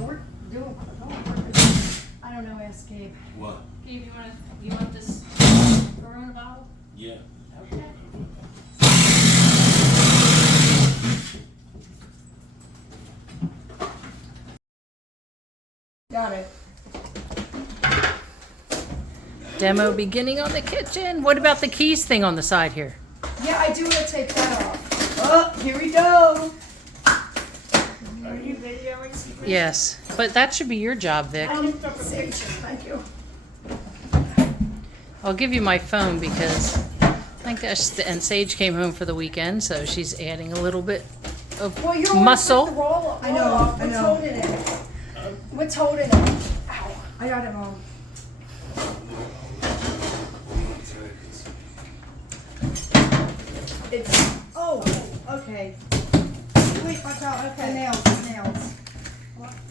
We're doing, I don't know, ask Gabe. What? Gabe, you want this Corona bottle? Yeah. Okay. Got it. Demo beginning on the kitchen. What about the keys thing on the side here? Yeah, I do want to take that off. Oh, here we go. Are you videoing? Yes, but that should be your job, Vic. Thank you. I'll give you my phone because I think that's and Sage came home for the weekend, so she's adding a little bit of Well, you're muscle. I know. What's holding it? What's holding it? Ow! I got it wrong. It's okay. Wait, watch out. Okay, nails.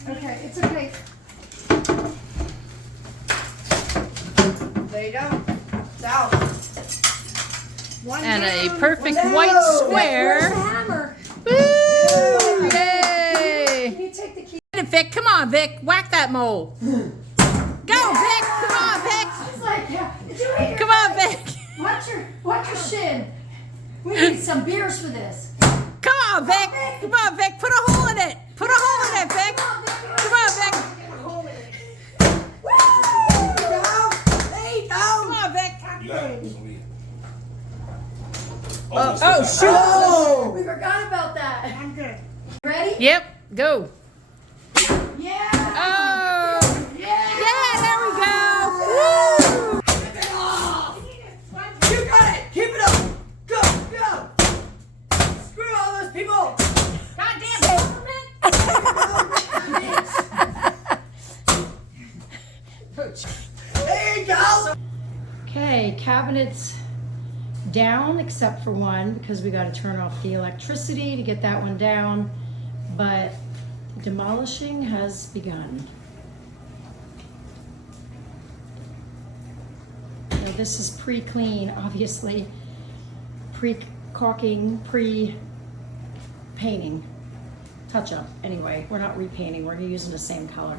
Okay, it's okay. There you go. It's out. One And down, a perfect one down. white square. Where's the hammer? Woo! Can Yay! you take the key? Vic, come on, Vic, whack that mole. Go, Vic! Come on, Vic! It's like, yeah. It's right here. Come on, Vic! Watch your shin. We need some beers for this. Come on, Vic! Come on, Vic! Put a hole in it! Put a hole in it, Vic! Come on, Vic! Come on, Vic! You got it. Oh, shoot! Oh, we forgot about that. I'm good. Ready? Yep, go. Yeah. Oh! Yeah. Yeah, there we go! Woo! You got it. Keep it up. Go. Screw all those people. Goddamn There you go. Okay, cabinets down except for one because we got to turn off the electricity to get that one down, but demolishing has begun. Now this is pre-clean, obviously, pre-caulking, pre-painting, touch-up. Anyway, we're not repainting, we're using the same color.